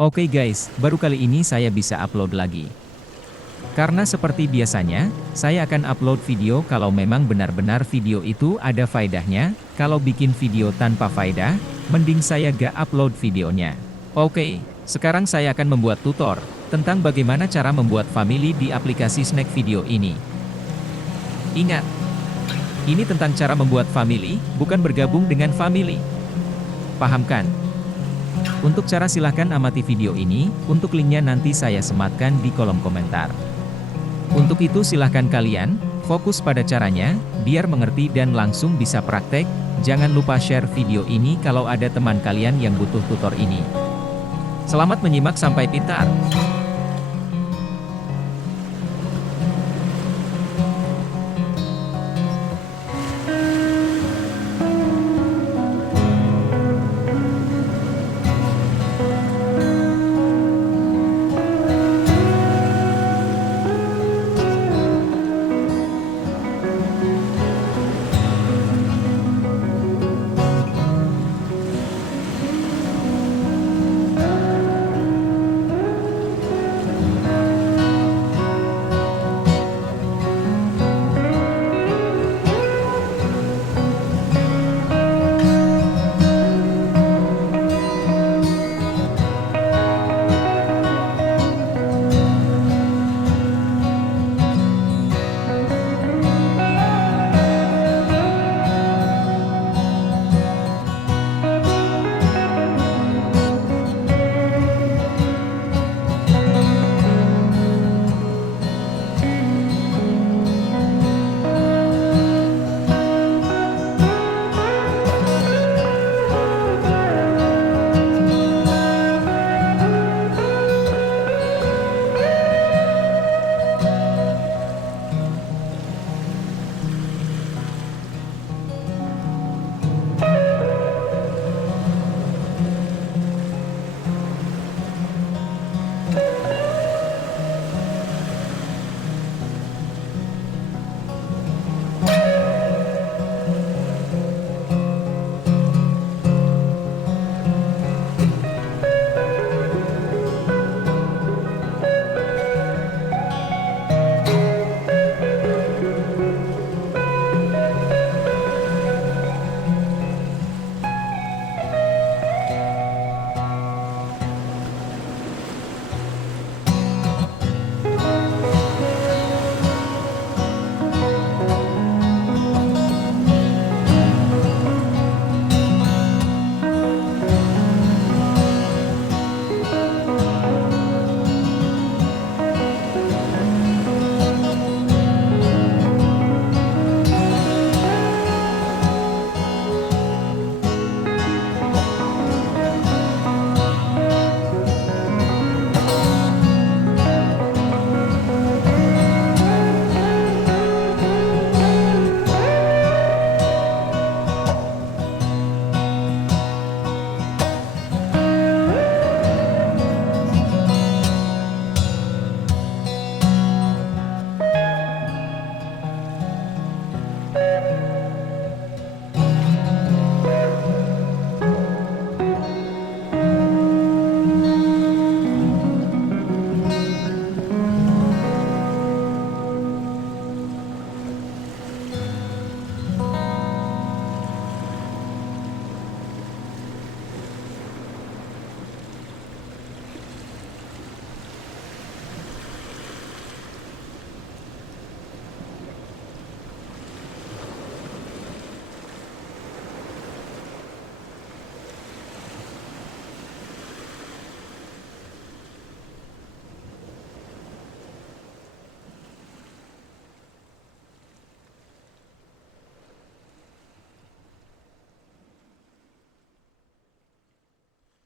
Oke guys, baru kali ini saya bisa upload lagi. Karena seperti biasanya, saya akan upload video kalau memang benar-benar video itu ada faedahnya. Kalau bikin video tanpa faedah, mending saya gak upload videonya. Oke, sekarang saya akan membuat tutor tentang bagaimana cara membuat family di aplikasi snack video ini. Ingat, ini tentang cara membuat family, bukan bergabung dengan family. Paham kan? Untuk cara silahkan amati video ini, untuk linknya nanti saya sematkan di kolom komentar. Untuk itu silahkan kalian, fokus pada caranya, biar mengerti dan langsung bisa praktek. Jangan lupa share video ini kalau ada teman kalian yang butuh tutor ini. Selamat menyimak sampai pintar!